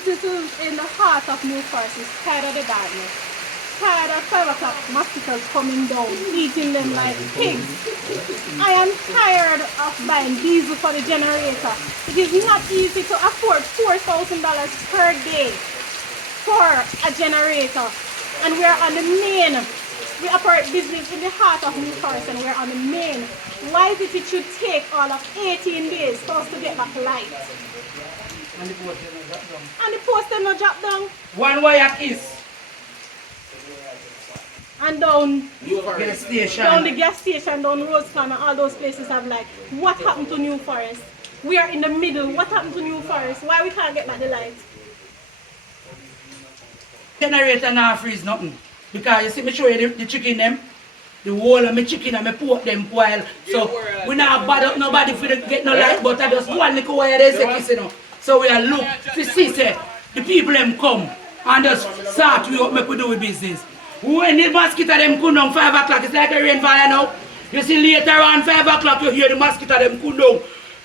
citizens in the heart of New Forest is tired of the darkness. Tired of 5 o'clock mosquitoes coming down, eating them like pigs. I am tired of buying diesel for the generator. It is not easy to afford $4,000 per day for a generator. And we are on the main. We operate business in the heart of New Forest and we're on the main. Why is it should take all of 18 days for us to get back light? And the post them not drop down. And the post them not drop down. One wire is And down gas station. down the gas station, down Rosecon and all those places have like, what happened to New Forest? We are in the middle. What happened to New Forest? Why we can't get back the light? Generator now freeze nothing. Because you see me show you the chicken them. The whole of my chicken and my pork them boil. So we not bad up nobody if we don't get no light, but I just one little wire there say you know. So we are look to see say the people them come and just start we up make we do with business. When the mosquito them come down 5 o'clock, it's like a rainfall now. You see later on 5 o'clock you hear the mosquito them come down.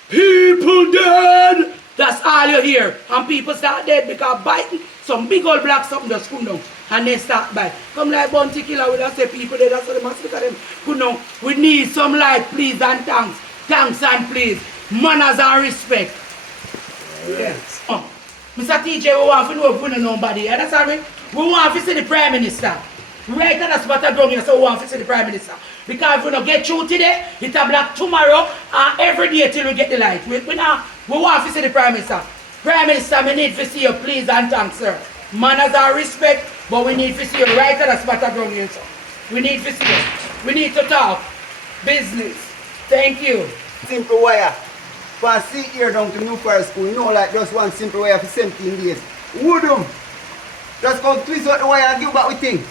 People dead! That's all you hear. And people start dead because biting some big old black something just come down. And they start by. Come like bounty killer, we just say people there, that's what the mosquito them come down. We need some light, please, and thanks. Thanks and please. Manners and respect. Yes. Mr. TJ, we want to know if we don't know nobody. That's all right. We want to see the Prime Minister. Right at the spot of ground here, so we want to see the Prime Minister. Because if we don't get through today, it'll black tomorrow and every day till we get the light. We want to see the Prime Minister. Prime Minister, we need to see you, please and thanks, sir. Manners and respect, but we need to see you right at the spot of ground here, sir. We need to see you. We need to talk. Business. Thank you. Simple wire. For seat here down to New Forest School, you know, like just one simple wire for 17 days. Would them? Just come twist out the wire and give back with thing.